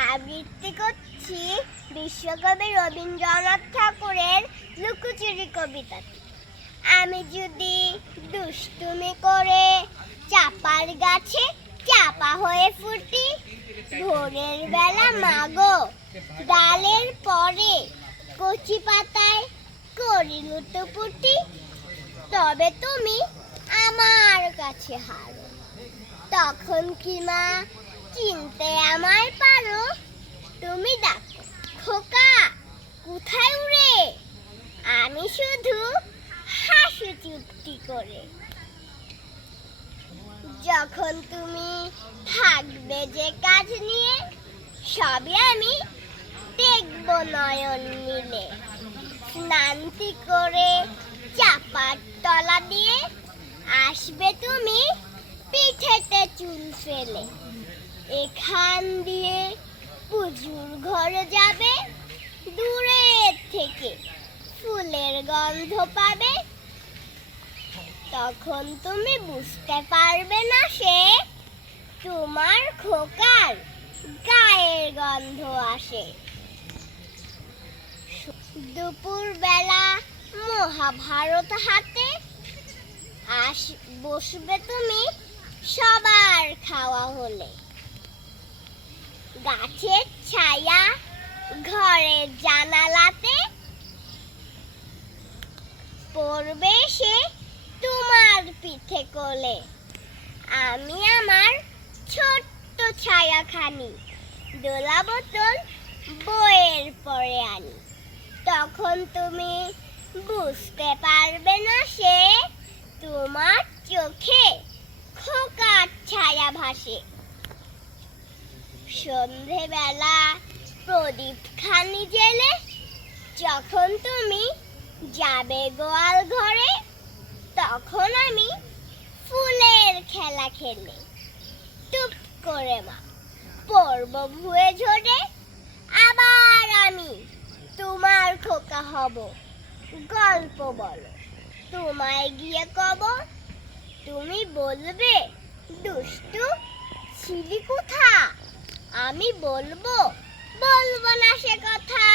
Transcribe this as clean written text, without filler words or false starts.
আবৃত্তি করছি বিশ্বকবি রবীন্দ্রনাথ ঠাকুরের লুকোচুরি কবিতাটি। আমি যদি দুষ্টুমি করে চাপার গাছে চাপা হয়ে ফুটি, ভোরের বেলা মাগো ডালের পরে কচি পাতায় করি লুটোপুটি, তবে তুমি আমার কাছে হারো। তখন কি মা চিনতে আমায় পারো? তুমি ডাকো, খোকা কোথায় উড়ে? আমি শুধু হাসি চুপটি করে। যখন তুমি থাকবে যে কাজ নিয়ে, সবই আমি দেখব নয়ন মিলে। স্নান্তি করে চাপার তলা দিয়ে আসবে তুমি পিঠেতে চুল ফেলে। এখান দিয়ে পুজুর ঘরে যাবে, দূরের থেকে ফুলের গন্ধ পাবে। তখন তুমি বুঝতে পারবে না সে তোমার খোকার গায়ের গন্ধ আসে। দুপুর বেলা মহাভারত হাতে বসবে তুমি সবার খাওয়া হলে। গাছের ছায়া ঘরের জানালাতে পড়বে সে তোমার পিঠে কোলে। আমি আমার ছোট্ট ছায়াখানি দোলা বোতল বইয়ের পরে আনি। তখন তুমি বুঝতে পারবে না সে তোমার চোখে খোকার ছায়া ভাসে। সন্ধেবেলা প্রদীপ খানি জেলে যখন তুমি যাবে গোয়াল ঘরে, তখন আমি ফুলের খেলা খেলে টুপ করে মা পড়ব ভুয়ে ঝরে। আবার আমি তোমার খোকা হব, গল্প বলো তোমায় গিয়ে কব। তুমি বলবে দুষ্টু ছিলি কোথা? আমি বলবো না সে কথা।